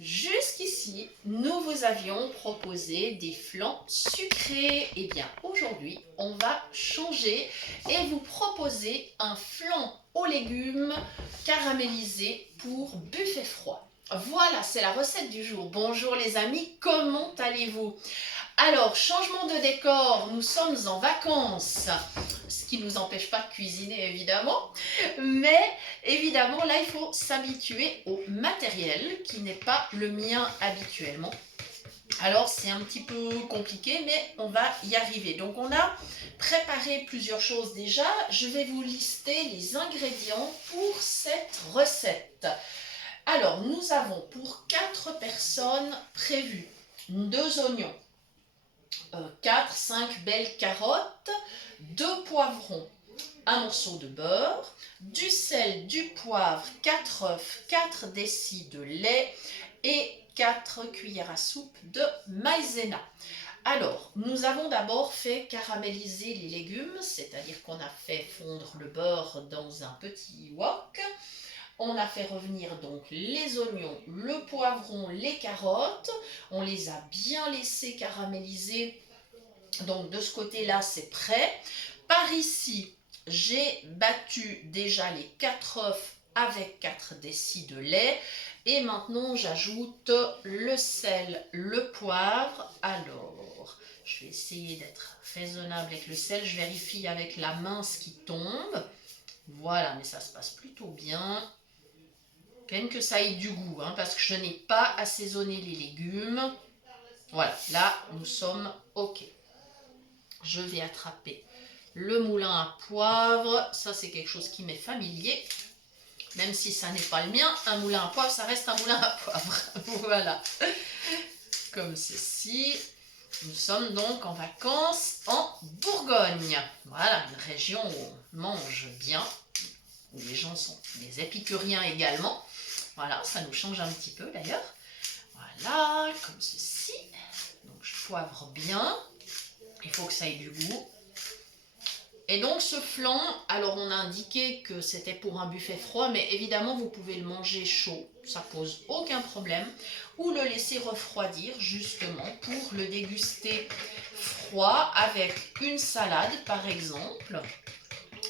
Jusqu'ici, nous vous avions proposé des flans sucrés. Eh bien, aujourd'hui, on va changer et vous proposer un flan aux légumes caramélisé pour buffet froid. Voilà, c'est la recette du jour. Bonjour les amis, comment allez-vous? Alors, changement de décor, nous sommes en vacances, ce qui ne nous empêche pas de cuisiner évidemment, mais évidemment là il faut s'habituer au matériel qui n'est pas le mien habituellement. Alors c'est un petit peu compliqué mais on va y arriver. Donc on a préparé plusieurs choses déjà, je vais vous lister les ingrédients pour cette recette. Alors nous avons pour 4 personnes prévu 2 oignons, 4-5 belles carottes, 2 poivrons, un morceau de beurre, du sel, du poivre, 4 œufs, 4 décis de lait et 4 cuillères à soupe de maïzena. Alors, nous avons d'abord fait caraméliser les légumes, c'est-à-dire qu'on a fait fondre le beurre dans un petit wok. On a fait revenir donc les oignons, le poivron, les carottes. On les a bien laissés caraméliser. Donc de ce côté-là, c'est prêt. Par ici, j'ai battu déjà les 4 œufs avec 4 décis de lait. Et maintenant, j'ajoute le sel, le poivre. Alors, je vais essayer d'être raisonnable avec le sel. Je vérifie avec la main ce qui tombe. Voilà, mais ça se passe plutôt bien. Même que ça ait du goût, hein, parce que je n'ai pas assaisonné les légumes. Voilà, là, nous sommes OK. Je vais attraper le moulin à poivre. Ça, c'est quelque chose qui m'est familier. Même si ça n'est pas le mien, un moulin à poivre, ça reste un moulin à poivre. Voilà. Comme ceci. Nous sommes donc en vacances en Bourgogne. Voilà, une région où on mange bien, où les gens sont des épicuriens également. Voilà, ça nous change un petit peu d'ailleurs. Voilà, comme ceci. Donc je poivre bien. Il faut que ça ait du goût. Et donc ce flan, alors on a indiqué que c'était pour un buffet froid, mais évidemment vous pouvez le manger chaud, ça pose aucun problème, ou le laisser refroidir justement pour le déguster froid avec une salade par exemple.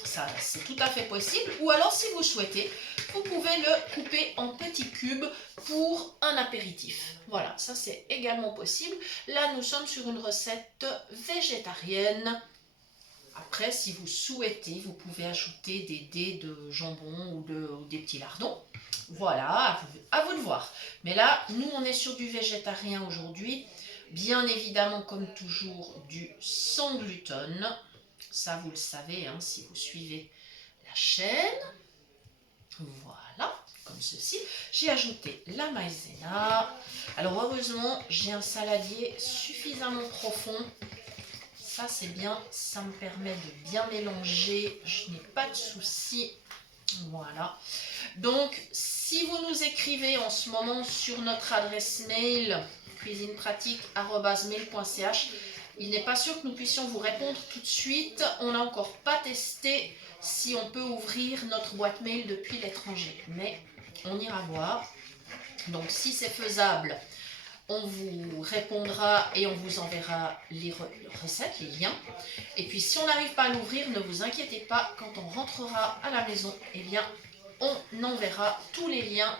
Ça, c'est tout à fait possible. Ou alors, si vous souhaitez, vous pouvez le couper en petits cubes pour un apéritif. Voilà, ça c'est également possible. Là, nous sommes sur une recette végétarienne. Après, si vous souhaitez, vous pouvez ajouter des dés de jambon ou des petits lardons. Voilà, à vous de voir. Mais là, nous, on est sur du végétarien aujourd'hui. Bien évidemment, comme toujours, du sans gluten. Ça, vous le savez, hein, si vous suivez la chaîne. Voilà, comme ceci. J'ai ajouté la maïzena. Alors, heureusement, j'ai un saladier suffisamment profond. Ça, c'est bien. Ça me permet de bien mélanger. Je n'ai pas de souci. Voilà. Donc, si vous nous écrivez en ce moment sur notre adresse mail cuisinepratique@mail.ch, il n'est pas sûr que nous puissions vous répondre tout de suite. On n'a encore pas testé si on peut ouvrir notre boîte mail depuis l'étranger, mais on ira voir. Donc, si c'est faisable, on vous répondra et on vous enverra les recettes, les liens. Et puis, si on n'arrive pas à l'ouvrir, ne vous inquiétez pas, quand on rentrera à la maison, eh bien, on enverra tous les liens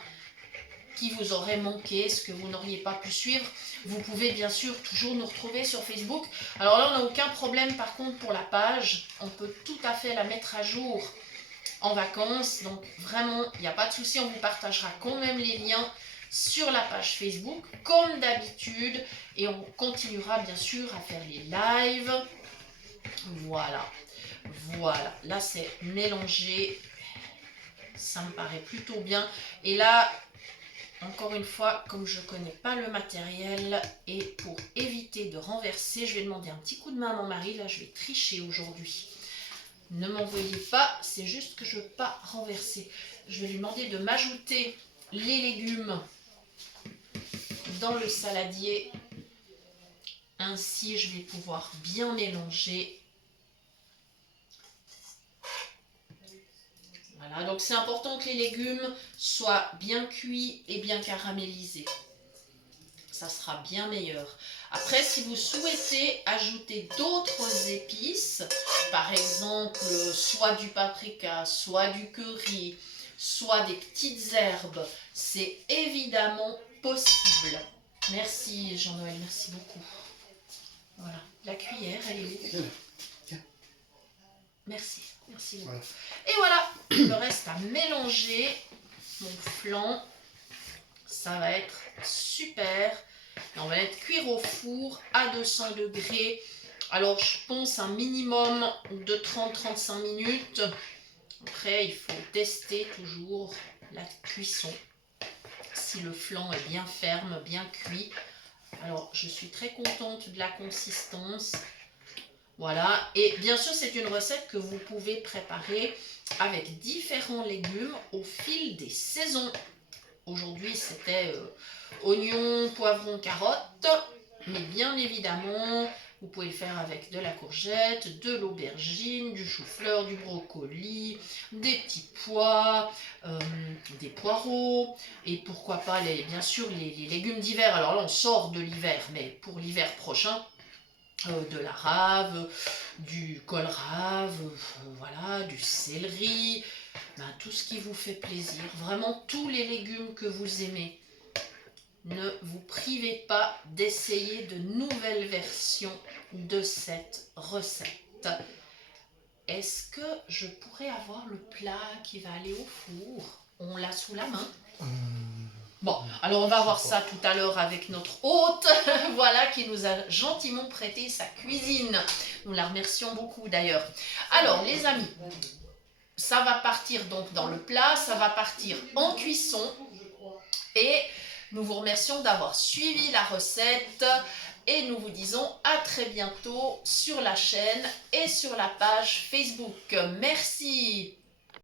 qui vous auraient manqué, ce que vous n'auriez pas pu suivre. Vous pouvez bien sûr toujours nous retrouver sur Facebook. Alors là, on n'a aucun problème par contre pour la page. On peut tout à fait la mettre à jour en vacances. Donc vraiment, il n'y a pas de souci, on vous partagera quand même les liens sur la page Facebook, comme d'habitude. Et on continuera bien sûr à faire les lives. Voilà. Voilà. Là, c'est mélangé. Ça me paraît plutôt bien. Et là, encore une fois, comme je ne connais pas le matériel et pour éviter de renverser, je vais demander un petit coup de main à mon mari. Là, je vais tricher aujourd'hui. Ne m'en veuillez pas, c'est juste que je ne veux pas renverser. Je vais lui demander de m'ajouter les légumes dans le saladier. Ainsi, je vais pouvoir bien mélanger. Voilà, donc c'est important que les légumes soient bien cuits et bien caramélisés. ça sera bien meilleur. Après, si vous souhaitez ajouter d'autres épices, par exemple, soit du paprika, soit du curry, soit des petites herbes, c'est évidemment possible. Merci Jean-Noël, merci beaucoup. Voilà, la cuillère, elle est où? Merci, merci beaucoup. Voilà. Et voilà, il me reste à mélanger mon flan. Ça va être super. Et on va être cuire au four à 200 degrés. Alors, je pense un minimum de 30-35 minutes. Après, il faut tester toujours la cuisson. Si le flan est bien ferme, bien cuit. Alors, je suis très contente de la consistance. Voilà. Et bien sûr, c'est une recette que vous pouvez préparer avec différents légumes au fil des saisons. Aujourd'hui, c'était oignons, poivrons, carottes. Mais bien évidemment, vous pouvez le faire avec de la courgette, de l'aubergine, du chou-fleur, du brocoli, des petits pois, des poireaux. Et pourquoi pas, bien sûr, les légumes d'hiver. Alors là, on sort de l'hiver, mais pour l'hiver prochain, de la rave, du kohlrabi, voilà, du céleri, tout ce qui vous fait plaisir, vraiment tous les légumes que vous aimez. Ne vous privez pas d'essayer de nouvelles versions de cette recette. Est-ce que je pourrais avoir le plat qui va aller au four? On l'a sous la main? Bon, alors on va voir ça tout à l'heure avec notre hôte, voilà, qui nous a gentiment prêté sa cuisine. Nous la remercions beaucoup d'ailleurs. Alors les amis, ça va partir donc dans le plat, ça va partir en cuisson. Et nous vous remercions d'avoir suivi la recette. Et nous vous disons à très bientôt sur la chaîne et sur la page Facebook. Merci.